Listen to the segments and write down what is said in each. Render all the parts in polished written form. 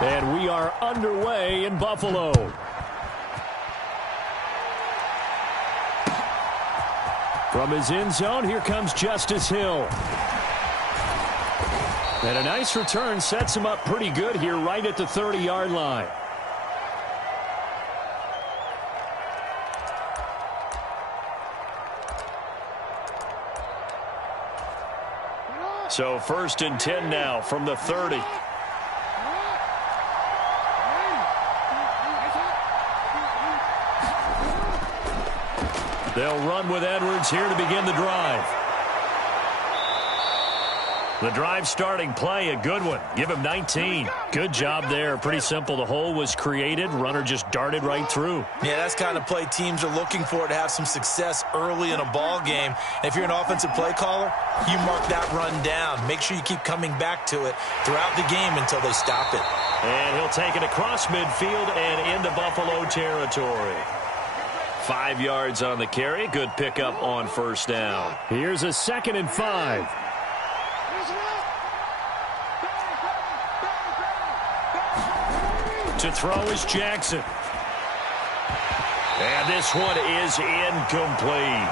And we are underway in Buffalo. From his end zone, here comes Justice Hill. And a nice return sets him up pretty good here right at the 30-yard line. So 1st and 10 now from the 30. They'll run with Edwards here to begin the drive. The drive starting play, a good one. Give him 19. Good job there. Pretty simple. The hole was created. Runner just darted right through. Yeah, that's kind of play teams are looking for to have some success early in a ball game. And if you're an offensive play caller, you mark that run down. Make sure you keep coming back to it throughout the game until they stop it. And he'll take it across midfield and into Buffalo territory. 5 yards on the carry. Good pickup on 1st down. Here's a 2nd and 5. To throw is Jackson. And this one is incomplete.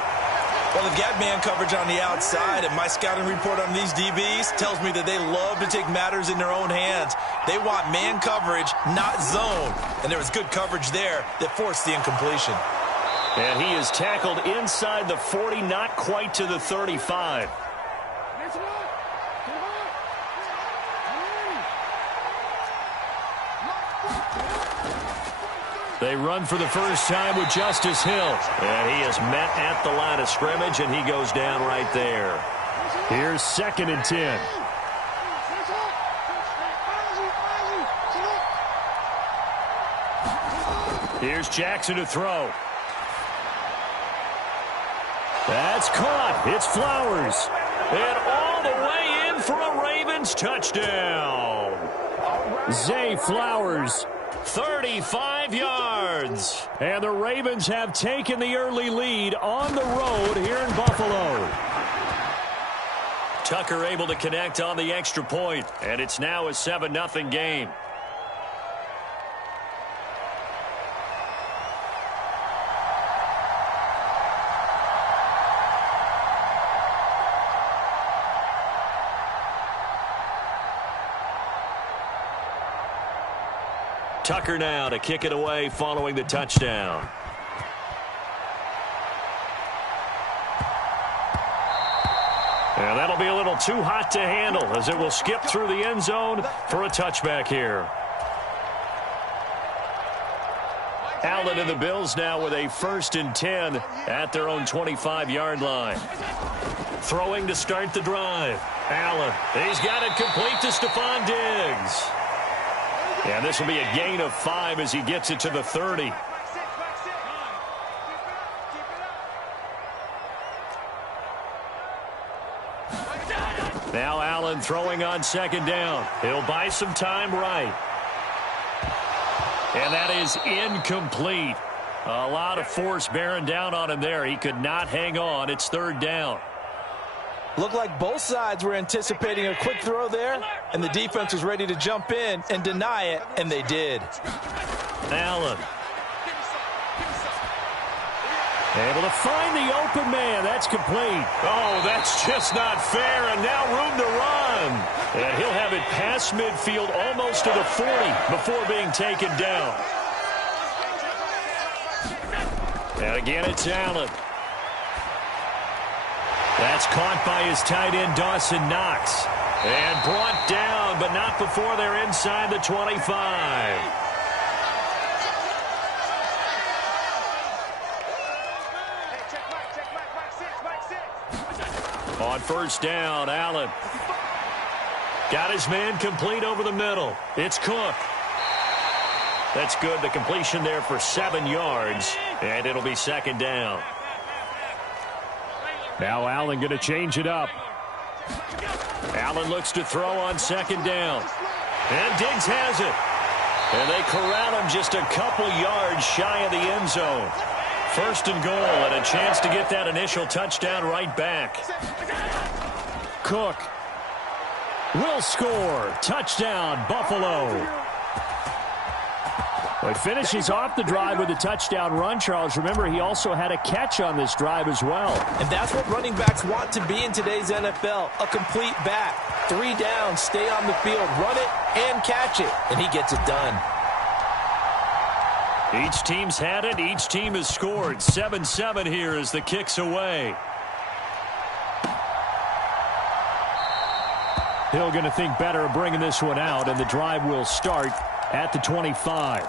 Well, they've got man coverage on the outside, and my scouting report on these DBs tells me that they love to take matters in their own hands. They want man coverage, not zone. And there was good coverage there that forced the incompletion. And he is tackled inside the 40, not quite to the 35. They run for the first time with Justice Hill. And he is met at the line of scrimmage, and he goes down right there. Here's 2nd and 10. Here's Jackson to throw. That's caught. It's Flowers. And all the way in for a Ravens touchdown. Zay Flowers, 35 yards. And the Ravens have taken the early lead on the road here in Buffalo. Tucker able to connect on the extra point, and it's now a 7-0 game. Tucker now to kick it away following the touchdown. And that'll be a little too hot to handle as it will skip through the end zone for a touchback here. Allen and the Bills now with a 1st and 10 at their own 25-yard line. Throwing to start the drive. Allen, he's got it complete to Stephon Diggs. And this will be a gain of 5 as he gets it to the 30. Now Allen throwing on 2nd down. He'll buy some time right. And that is incomplete. A lot of force bearing down on him there. He could not hang on. It's 3rd down. Looked like both sides were anticipating a quick throw there, and the defense was ready to jump in and deny it, and they did. Allen. Able to find the open man. That's complete. Oh, that's just not fair, and now room to run. And he'll have it past midfield almost to the 40 before being taken down. And again, it's Allen. That's caught by his tight end, Dawson Knox. And brought down, but not before they're inside the 25. On 1st down, Allen. Got his man complete over the middle. It's Cook. That's good. The completion there for 7 yards. And it'll be 2nd down. Now Allen going to change it up. Allen looks to throw on 2nd down. And Diggs has it. And they corral him just a couple yards shy of the end zone. 1st and goal, and a chance to get that initial touchdown right back. Cook will score. Touchdown, Buffalo. Well, he finishes off the drive with a touchdown run, Charles. Remember, he also had a catch on this drive as well. And that's what running backs want to be in today's NFL, a complete back. 3 downs, stay on the field, run it, and catch it. And he gets it done. Each team's had it. Each team has scored. 7-7 here as the kick's away. Hill going to think better of bringing this one out, and the drive will start at the 25.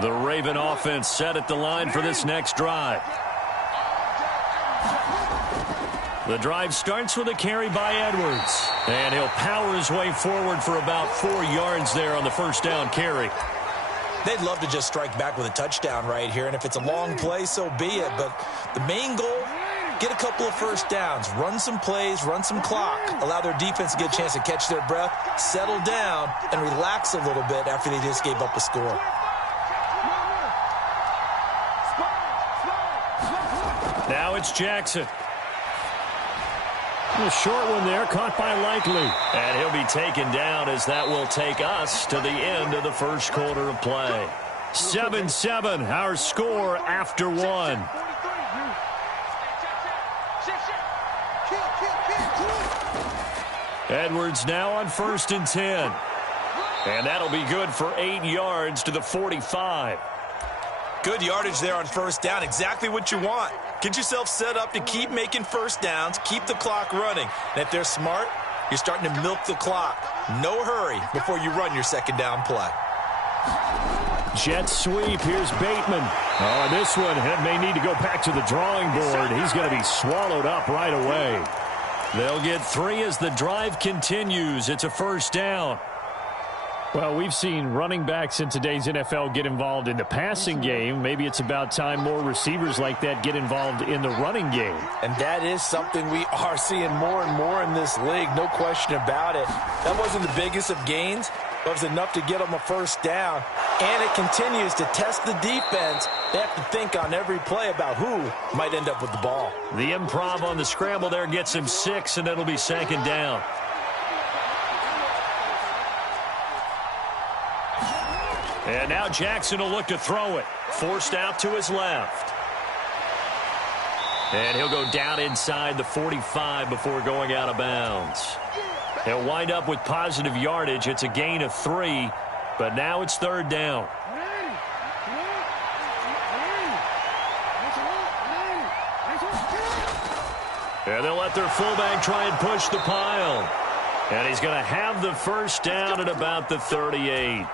The Raven offense set at the line for this next drive. The drive starts with a carry by Edwards. And he'll power his way forward for about 4 yards there on the first down carry. They'd love to just strike back with a touchdown right here. And if it's a long play, so be it. But the main goal, get a couple of first downs, run some plays, run some clock, allow their defense to get a chance to catch their breath, settle down, and relax a little bit after they just gave up a score. Now it's Jackson. A short one there, caught by Likely. And he'll be taken down as that will take us to the end of the first quarter of play. 7-7, our score after 1. Edwards now on 1st and 10. And that'll be good for 8 yards to the 45. Good yardage there on first down. Exactly what you want. Get yourself set up to keep making first downs, keep the clock running. And if they're smart, you're starting to milk the clock. No hurry before you run your second down play. Jet sweep. Here's Bateman. Oh, this one may need to go back to the drawing board. He's going to be swallowed up right away. They'll get 3 as the drive continues. It's a first down. Well, we've seen running backs in today's NFL get involved in the passing game. Maybe it's about time more receivers like that get involved in the running game. And that is something we are seeing more and more in this league, no question about it. That wasn't the biggest of gains, but it was enough to get them a first down. And it continues to test the defense. They have to think on every play about who might end up with the ball. The improv on the scramble there gets him 6, and it'll be 2nd down. And now Jackson will look to throw it. Forced out to his left. And he'll go down inside the 45 before going out of bounds. He'll wind up with positive yardage. It's a gain of 3, but now it's 3rd down. And they'll let their fullback try and push the pile. And he's going to have the first down at about the 38.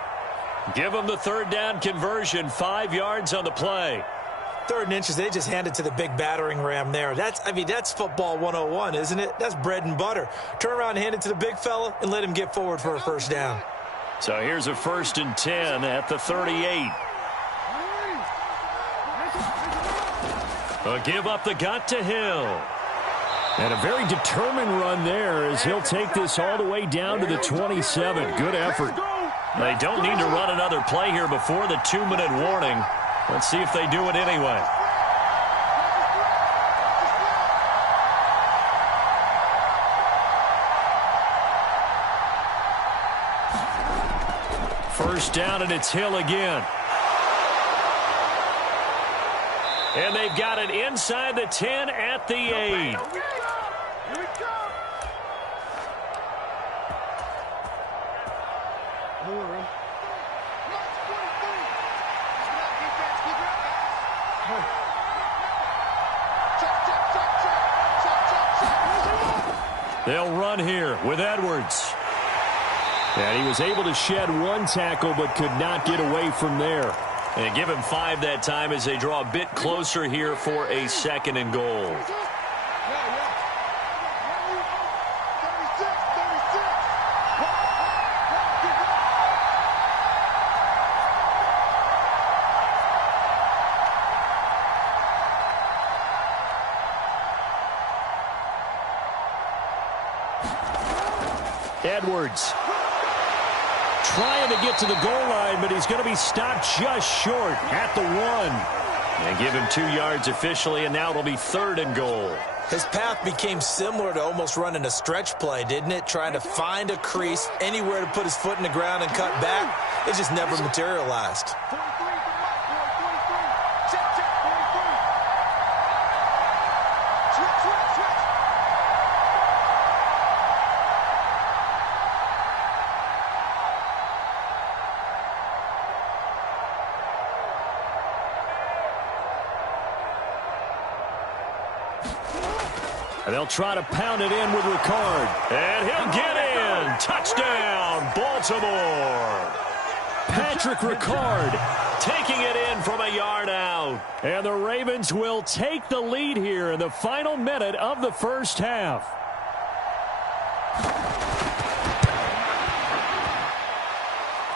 Give them the 3rd down conversion, 5 yards on the play. 3rd and inches, they just handed to the big battering ram there. That's football 101, isn't it? That's bread and butter. Turn around and hand it to the big fella and let him get forward for a first down. So here's a 1st and 10 at the 38. A give up the gut to Hill. And a very determined run there as he'll take this all the way down to the 27. Good effort. They don't need to run another play here before the 2-minute warning. Let's see if they do it anyway. First down, and it's Hill again. And they've got it inside the 10 at the 8. They'll run here with Edwards. And he was able to shed 1 tackle but could not get away from there. And give him 5 that time as they draw a bit closer here for a 2nd and goal. Edwards trying to get to the goal line, but he's going to be stopped just short at the 1. And give him 2 yards officially, and now it'll be 3rd and goal. His path became similar to almost running a stretch play, didn't it? Trying to find a crease, anywhere to put his foot in the ground and cut back. It just never materialized. And they'll try to pound it in with Ricard. And he'll get in. Touchdown, Baltimore. Patrick Ricard taking it in from a yard out. And the Ravens will take the lead here in the final minute of the first half.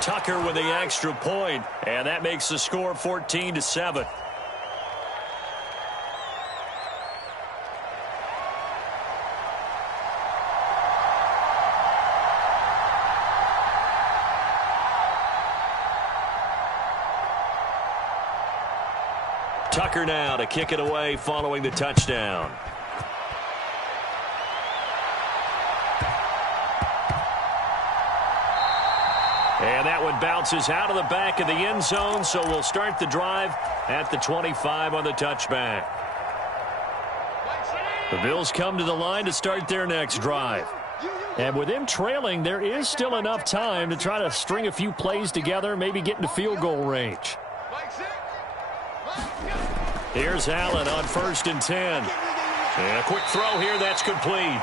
Tucker with the extra point, and that makes the score 14-7. Tucker now to kick it away following the touchdown. And that one bounces out of the back of the end zone, so we'll start the drive at the 25 on the touchback. The Bills come to the line to start their next drive. And with them trailing, there is still enough time to try to string a few plays together, maybe get into field goal range. Here's Allen on 1st and 10. And a quick throw here, that's complete.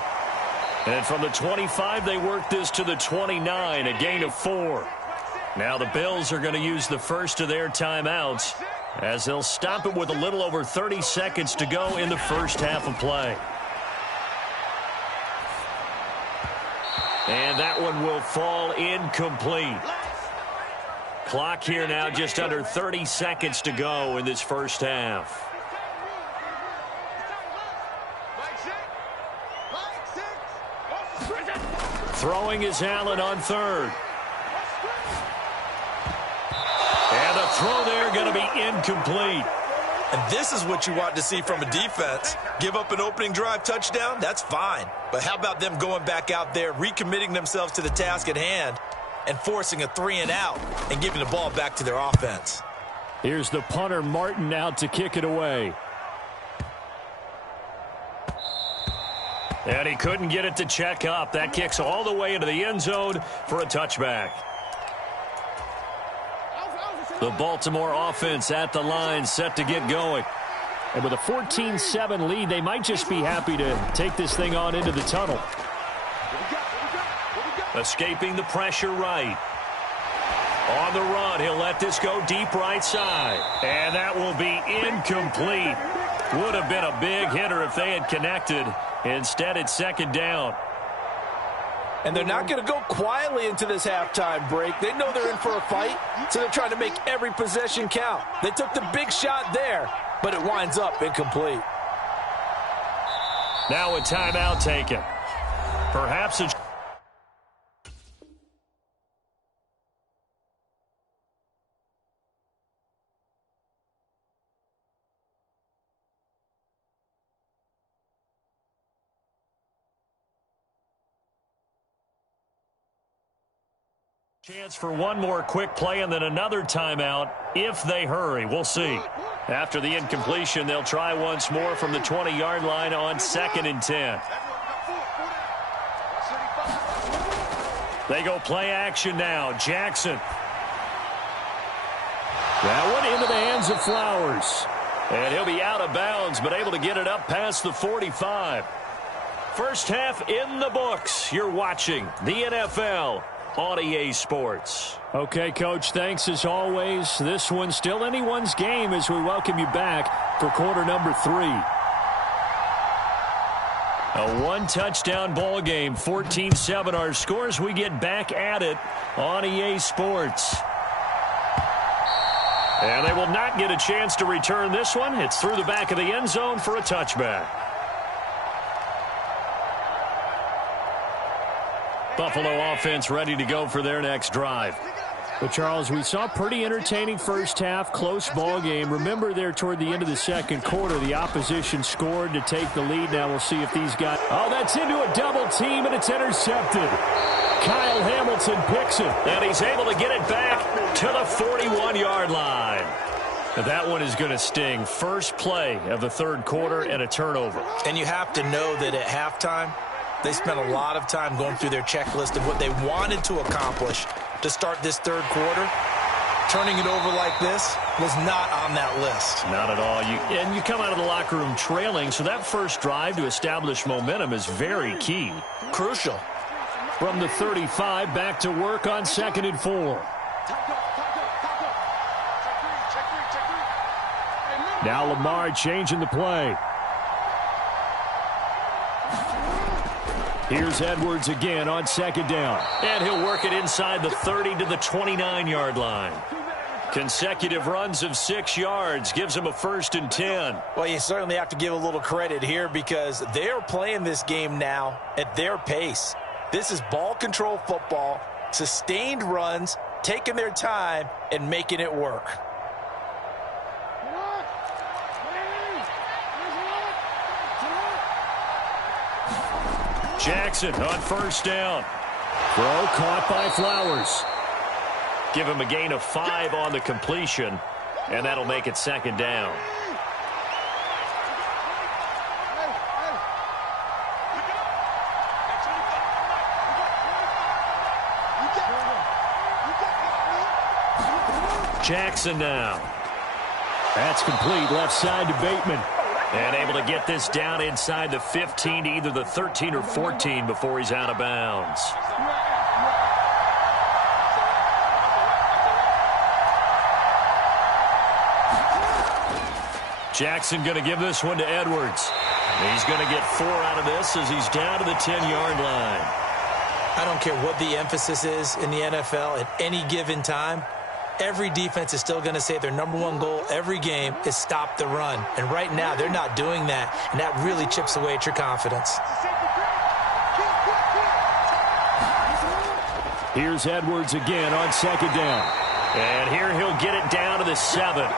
And from the 25, they work this to the 29, a gain of 4. Now the Bills are going to use the first of their timeouts as they'll stop it with a little over 30 seconds to go in the first half of play. And that one will fall incomplete. Clock here now just under 30 seconds to go in this first half. Throwing is Allen on 3rd. And the throw there going to be incomplete. And this is what you want to see from a defense. Give up an opening drive touchdown, that's fine. But how about them going back out there, recommitting themselves to the task at hand, and forcing a 3-and-out and giving the ball back to their offense. Here's the punter, Martin, out to kick it away. And he couldn't get it to check up. That kicks all the way into the end zone for a touchback. The Baltimore offense at the line, set to get going. And with a 14-7 lead, they might just be happy to take this thing on into the tunnel. Escaping the pressure right. On the run, he'll let this go deep right side. And that will be incomplete. Would have been a big hitter if they had connected. Instead, it's 2nd down. And they're not going to go quietly into this halftime break. They know they're in for a fight, so they're trying to make every possession count. They took the big shot there, but it winds up incomplete. Now a timeout taken. Perhaps a chance for one more quick play and then another timeout if they hurry. We'll see. After the incompletion, they'll try once more from the 20-yard line on 2nd and 10. They go play action now. Jackson. That one into the hands of Flowers. And he'll be out of bounds, but able to get it up past the 45. First half in the books. You're watching the NFL on EA Sports. Okay, Coach, thanks as always. This one's still anyone's game as we welcome you back for quarter number 3. A one-touchdown ball game, 14-7 our scores. We get back at it on EA Sports. And they will not get a chance to return this one. It's through the back of the end zone for a touchback. Buffalo offense ready to go for their next drive. But, Charles, we saw a pretty entertaining first half, close ball game. Remember there toward the end of the second quarter, the opposition scored to take the lead. Now we'll see if these guys... Oh, that's into a double team, and it's intercepted. Kyle Hamilton picks it, and he's able to get it back to the 41-yard line. Now that one is going to sting. First play of the third quarter and a turnover. And you have to know that at halftime, they spent a lot of time going through their checklist of what they wanted to accomplish to start this third quarter. Turning it over like this was not on that list. Not at all. And you come out of the locker room trailing, so that first drive to establish momentum is very key. Crucial. From the 35, back to work on 2nd and 4. Now Lamar changing the play. Here's Edwards again on 2nd down. And he'll work it inside the 30 to the 29-yard line. Consecutive runs of 6 yards gives him a 1st and 10. Well, you certainly have to give a little credit here because they're playing this game now at their pace. This is ball control football, sustained runs, taking their time, and making it work. Jackson on 1st down. Throw caught by Flowers. Give him a gain of 5 on the completion, and that'll make it 2nd down. Jackson now. That's complete, left side to Bateman. And able to get this down inside the 15 to either the 13 or 14 before he's out of bounds. Jackson going to give this one to Edwards. He's going to get 4 out of this as he's down to the 10-yard line. I don't care what the emphasis is in the NFL at any given time. Every defense is still going to say their #1 goal every game is stop the run. And right now, they're not doing that, and that really chips away at your confidence. Here's Edwards again on 2nd down. And here he'll get it down to the 7.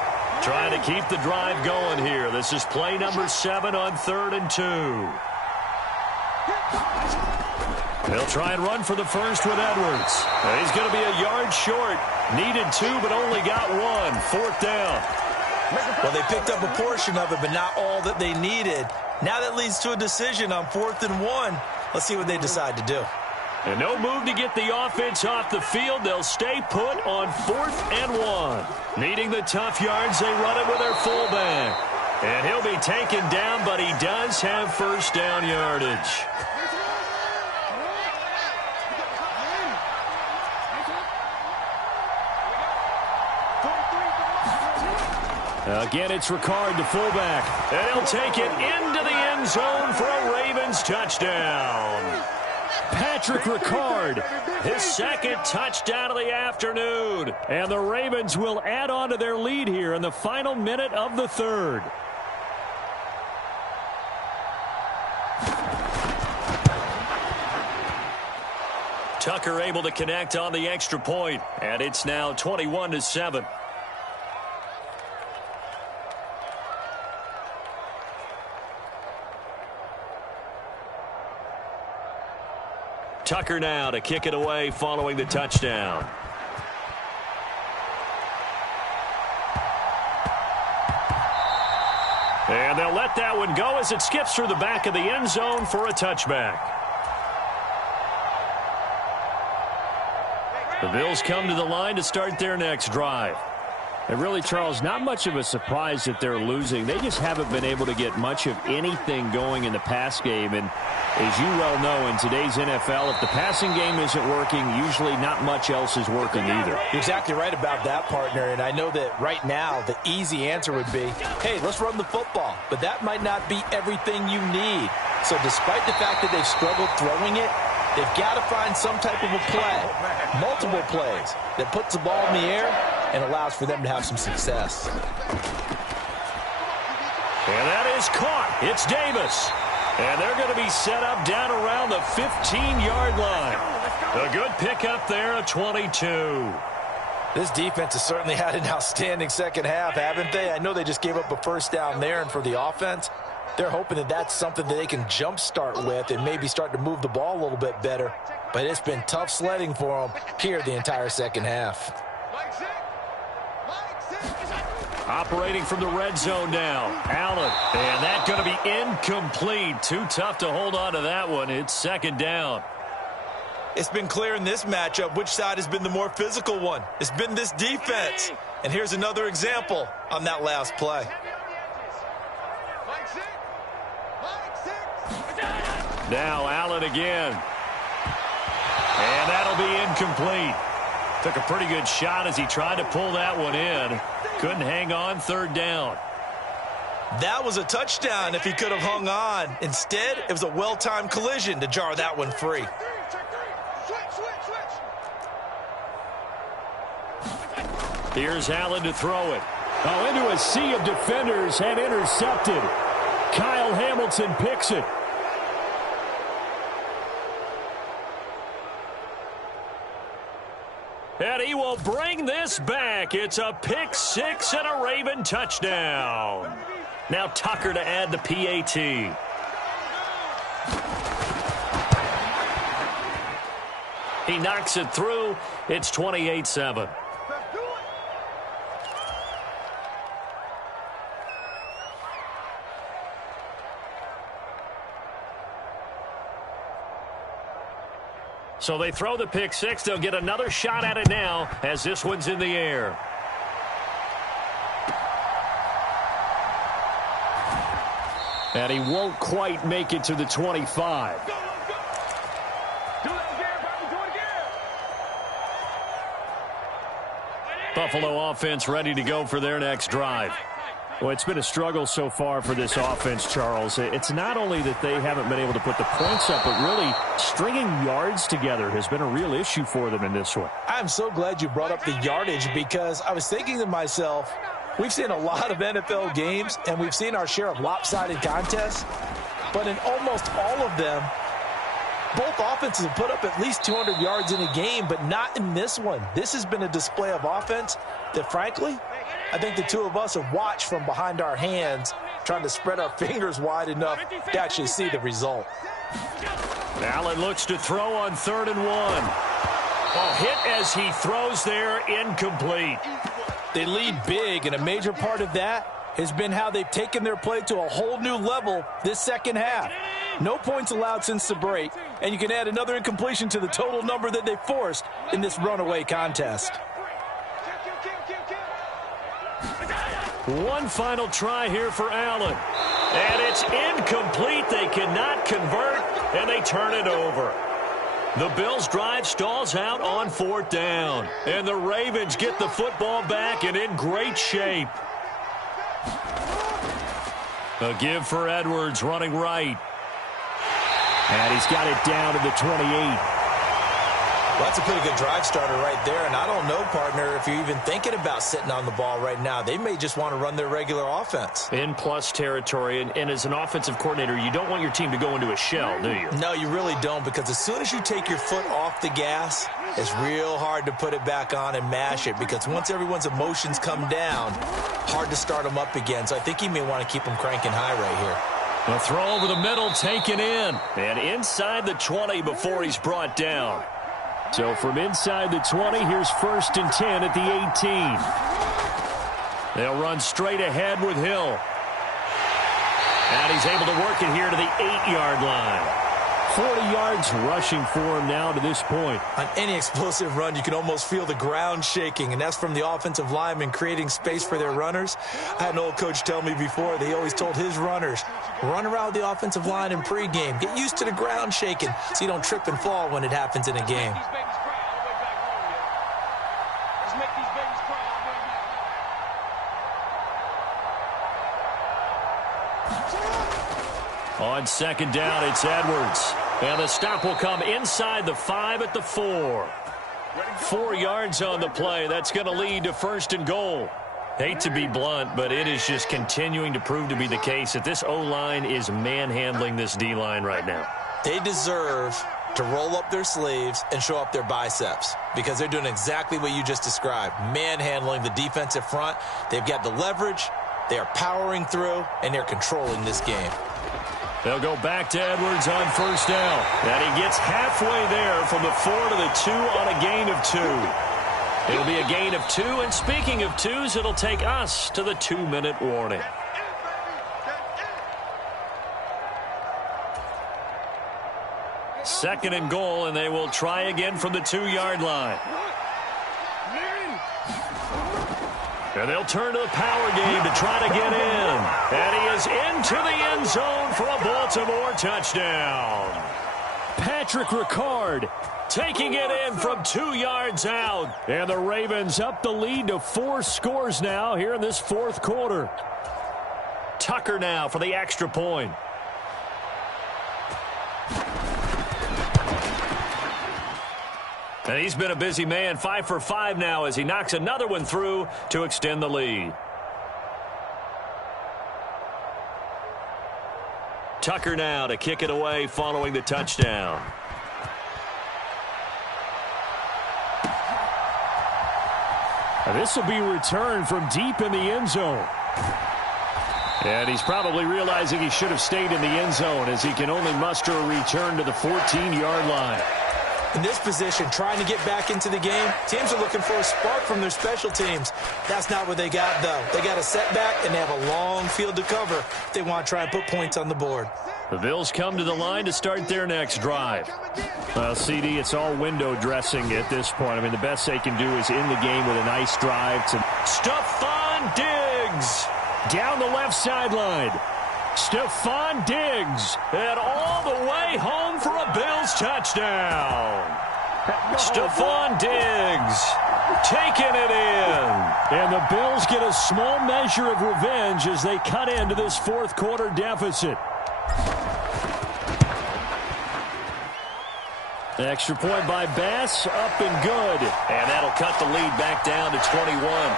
Trying to keep the drive going here. This is play number 7 on 3rd and 2. They'll try and run for the first with Edwards. He's going to be a yard short. Needed 2, but only got 1. 4th down. Well, they picked up a portion of it, but not all that they needed. Now that leads to a decision on 4th and 1. Let's see what they decide to do. And no move to get the offense off the field. They'll stay put on 4th and 1. Needing the tough yards, they run it with their fullback. And he'll be taken down, but he does have 1st down yardage. Again, it's Ricard, the fullback. And he'll take it into the end zone for a Ravens touchdown. Patrick Ricard, his 2nd touchdown of the afternoon. And the Ravens will add on to their lead here in the final minute of the 3rd. Tucker able to connect on the extra point, and it's now 21-7. Tucker now to kick it away following the touchdown. And they'll let that one go as it skips through the back of the end zone for a touchback. The Bills come to the line to start their next drive. And really, Charles, not much of a surprise that they're losing. They just haven't been able to get much of anything going in the pass game. And as you well know, in today's NFL, if the passing game isn't working, usually not much else is working either. You're exactly right about that, partner. And I know that right now the easy answer would be, hey, let's run the football. But that might not be everything you need. So despite the fact that they've struggled throwing it, they've got to find some type of a play, multiple plays, that puts the ball in the air and allows for them to have some success. And that is caught. It's Davis. And they're going to be set up down around the 15-yard line. A good pickup there, a 22. This defense has certainly had an outstanding second half, haven't they? I know they just gave up a first down there, and for the offense, they're hoping that that's something that they can jumpstart with and maybe start to move the ball a little bit better. But it's been tough sledding for them here the entire second half. Operating from the red zone now. Allen. And that's going to be incomplete. Too tough to hold on to that one. It's second down. It's been clear in this matchup which side has been the more physical one. It's been this defense. And here's another example on that last play. Now Allen again. And that'll be incomplete. Took a pretty good shot as he tried to pull that one in. Couldn't hang on, third down. That was a touchdown if he could have hung on. Instead, it was a well-timed collision to jar that one free. Here's Allen to throw it. Oh, into a sea of defenders and intercepted. Kyle Hamilton picks it. And he will bring this back. It's a pick six and a Raven touchdown. Now Tucker to add the PAT. He knocks it through. It's 28-7. So they throw the pick six. They'll get another shot at it now as this one's in the air. And he won't quite make it to the 25. Buffalo offense ready to go for their next drive. Well, it's been a struggle so far for this offense, Charles. It's not only that they haven't been able to put the points up, but really stringing yards together has been a real issue for them in this one. I'm so glad you brought up the yardage because I was thinking to myself, we've seen a lot of NFL games and we've seen our share of lopsided contests, but in almost all of them, both offenses have put up at least 200 yards in a game, but not in this one. This has been a display of offense that, frankly, I think the two of us have watched from behind our hands, trying to spread our fingers wide enough to actually see the result. Allen looks to throw on 3rd and 1. Oh, hit as he throws there, incomplete. They lead big, and a major part of that has been how they've taken their play to a whole new level this second half. No points allowed since the break, and you can add another incompletion to the total number that they forced in this runaway contest. One final try here for Allen. And it's incomplete. They cannot convert, and they turn it over. The Bills' drive stalls out on 4th down. And the Ravens get the football back and in great shape. A give for Edwards running right. And he's got it down to the 28. Well, that's a pretty good drive starter right there. And I don't know, partner, if you're even thinking about sitting on the ball right now. They may just want to run their regular offense. In plus territory. And as an offensive coordinator, you don't want your team to go into a shell, do you? No, you really don't, because as soon as you take your foot off the gas, it's real hard to put it back on and mash it, because once everyone's emotions come down, hard to start them up again. So I think you may want to keep them cranking high right here. A throw over the middle, taken in. And inside the 20 before he's brought down. So from inside the 20, here's 1st and 10 at the 18. They'll run straight ahead with Hill. And he's able to work it here to the 8-yard line. 40 yards rushing for him now to this point. On any explosive run, you can almost feel the ground shaking, and that's from the offensive linemen creating space for their runners. I had an old coach tell me before that he always told his runners, run around the offensive line in pregame. Get used to the ground shaking so you don't trip and fall when it happens in a game. On 2nd down, it's Edwards. And the stop will come inside the 5 at the 4. 4 yards on the play. That's going to lead to 1st and goal. Hate to be blunt, but it is just continuing to prove to be the case that this O-line is manhandling this D-line right now. They deserve to roll up their sleeves and show up their biceps because they're doing exactly what you just described, manhandling the defensive front. They've got the leverage, they are powering through, and they're controlling this game. They'll go back to Edwards on first down. And he gets halfway there from the 4 to the 2 on a gain of 2. It'll be a gain of 2, and speaking of 2s, it'll take us to the 2-minute warning. Second and goal, and they will try again from the 2-yard line. And they'll turn to the power game to try to get in. And he is into the end zone for a Baltimore touchdown. Patrick Ricard taking it in from 2 yards out. And the Ravens up the lead to 4 scores now here in this fourth quarter. Tucker now for the extra point. And he's been a busy man, 5 for 5 now as he knocks another one through to extend the lead. Tucker now to kick it away following the touchdown. And this will be returned from deep in the end zone. And he's probably realizing he should have stayed in the end zone as he can only muster a return to the 14-yard line. In this position, trying to get back into the game, teams are looking for a spark from their special teams. That's not what they got, though. They got a setback, and they have a long field to cover if they want to try and put points on the board. The Bills come to the line to start their next drive. Well, CD, it's all window dressing at this point. I mean, the best they can do is in the game with a nice drive to Stephon Diggs down the left sideline. Stephon Diggs, and all the way home for a Bills touchdown. Stephon Diggs taking it in. And the Bills get a small measure of revenge as they cut into this fourth quarter deficit. Extra point by Bass, up and good. And that'll cut the lead back down to 21.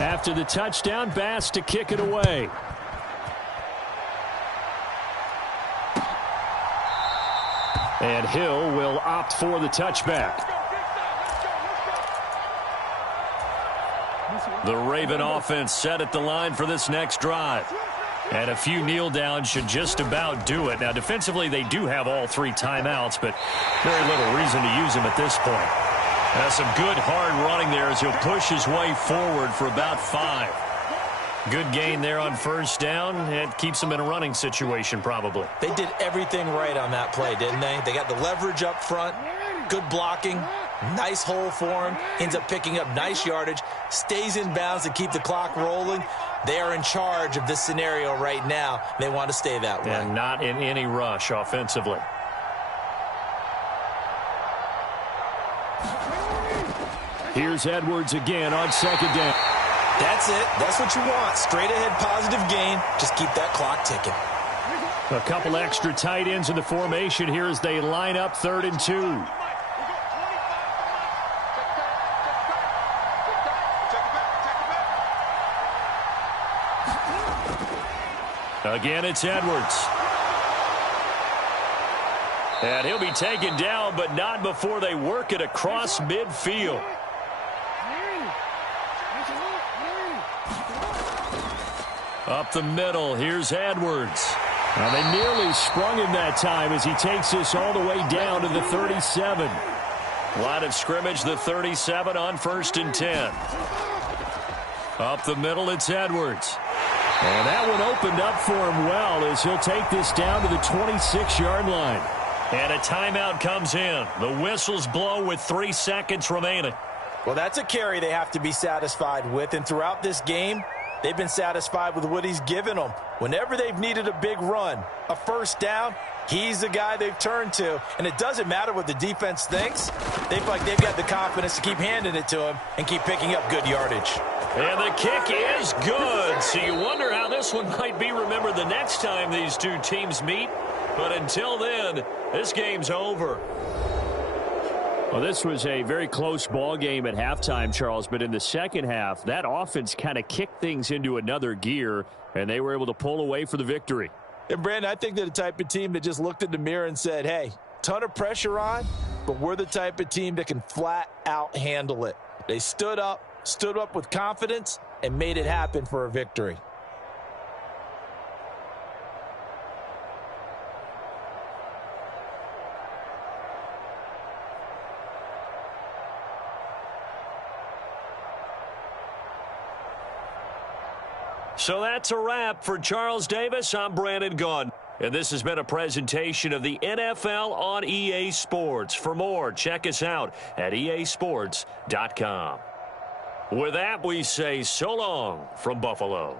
After the touchdown, Bass to kick it away. And Hill will opt for the touchback. The Raven offense set at the line for this next drive. And a few kneel downs should just about do it. Now, defensively, they do have all 3 timeouts, but very little reason to use them at this point. Some good hard running there as he'll push his way forward for about 5. Good gain there on first down. It keeps him in a running situation probably. They did everything right on that play, didn't they? They got the leverage up front, good blocking, nice hole for him, ends up picking up nice yardage, stays in bounds to keep the clock rolling. They are in charge of this scenario right now. They want to stay that way. And not in any rush offensively. Here's Edwards again on second down. That's it. That's what you want. Straight ahead positive gain. Just keep that clock ticking. A couple extra tight ends in the formation here as they line up 3rd and 2. Again, it's Edwards. And he'll be taken down, but not before they work it across midfield. Up the middle, here's Edwards. Now they nearly sprung him that time as he takes this all the way down to the 37. Line of scrimmage, the 37 on 1st and 10. Up the middle, it's Edwards. And that one opened up for him well as he'll take this down to the 26-yard line. And a timeout comes in. The whistles blow with 3 seconds remaining. Well, that's a carry they have to be satisfied with. And throughout this game, they've been satisfied with what he's given them. Whenever they've needed a big run, a first down, he's the guy they've turned to. And it doesn't matter what the defense thinks. They feel like they've got the confidence to keep handing it to him and keep picking up good yardage. And the kick is good. So you wonder how this one might be remembered the next time these two teams meet. But until then, this game's over. Well, this was a very close ball game at halftime, Charles, but in the second half, that offense kind of kicked things into another gear, and they were able to pull away for the victory. And, Brandon, I think they're the type of team that just looked in the mirror and said, hey, ton of pressure on, but we're the type of team that can flat out handle it. They stood up with confidence, and made it happen for a victory. So that's a wrap. For Charles Davis, I'm Brandon Gunn. And this has been a presentation of the NFL on EA Sports. For more, check us out at easports.com. With that, we say so long from Buffalo.